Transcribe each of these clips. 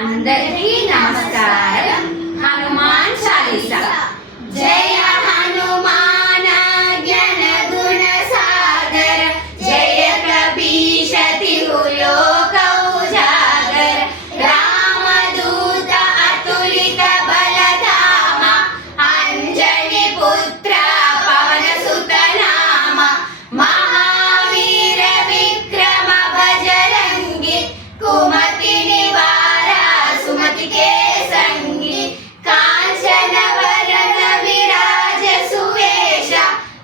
అందరికీ నమస్కారం. హనుమాన్ చాలీసా. జయ హనుమాన జ్ఞాన గుణ సాగర, జయ కపీశ తిరులోక ఉజాగర, రామదూత అతులిత బలధామ, అంజని పుత్ర పవన సుత నామ, మహావీర విక్రమ బజరంగి, కుమతి నివార సుమతి కే సంగి, కాంచన వరద విరాజ సువేశ,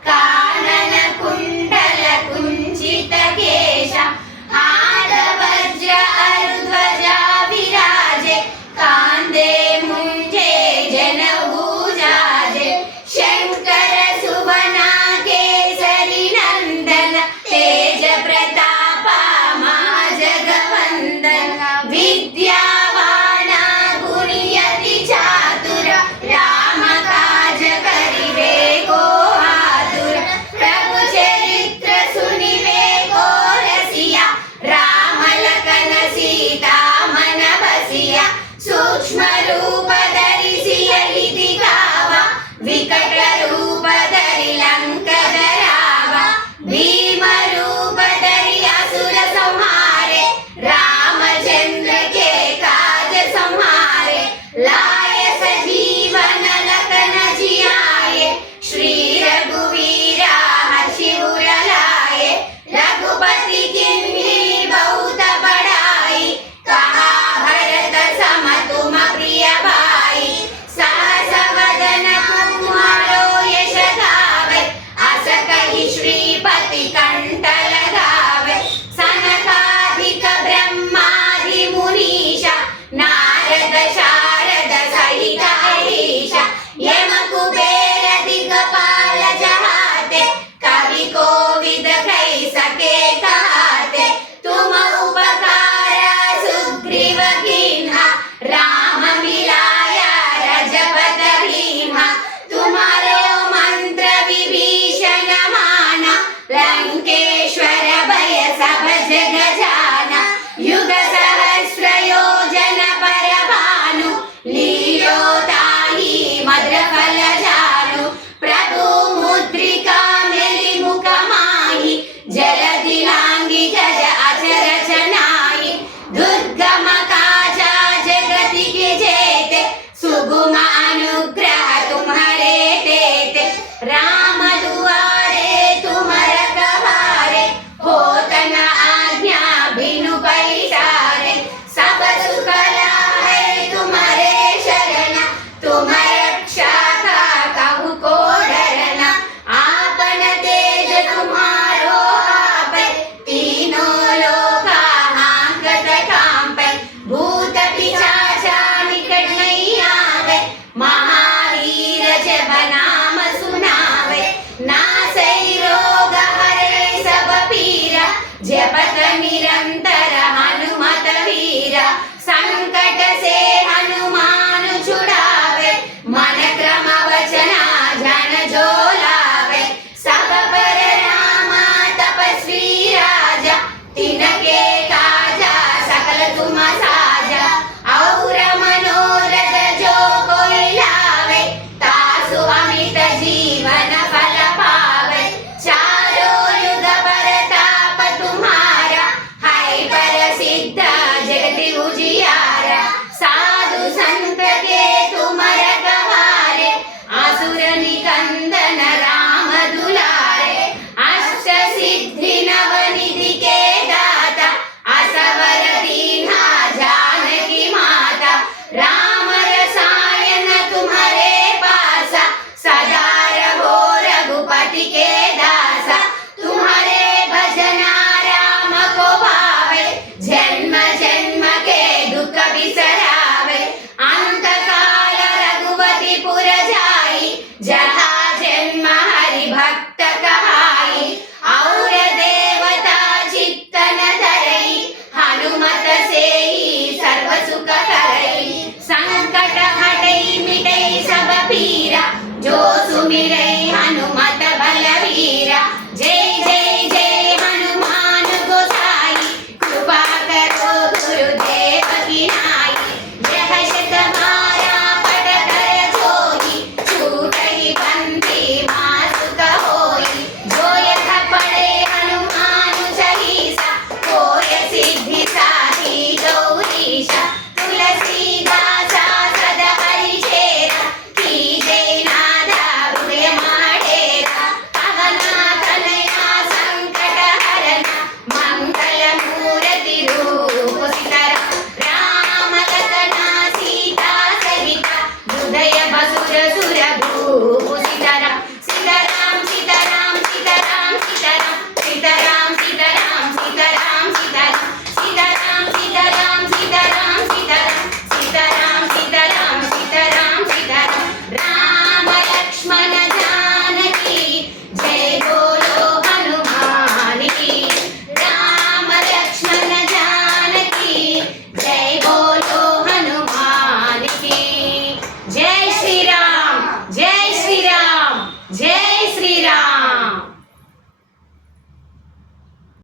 కానన కుండల కుంచిత కేశ, హార వజ్ర అరుధ్వజ విరాజే, కాందే ముంజే జనభూజాజే, శంకర సువన కేసరి నందన, తేజ ప్రతాప మా జగవందన, విద్యావాన గుణియతి చాతుర, రామ కాజ కరివే కో ఆతుర, ప్రభు చరిత్ర సునివే కో రసియా, రామ లఖన సీతా మన బసియా, సూక్ష్మ రూప ధరిసి అలిది కావా, వికట రూప ధరి లంక ధరావా, భీమ రూప ధరి असुर संहारे, रामचंद्र के काज संहारे, लाय सजीवन लखन जियाए, श्री रघुवीरा हर्षि उर लाए, रघुपति किन्ही बहुत बड़ाई, कहा भरत सम तुम प्रिय भाई, सहस वदन तुम्हारो यश गावै, अस कहि श्रीपति कंठ लगावै, सनकादिक ब्रह्मादि मुनीषा, नारद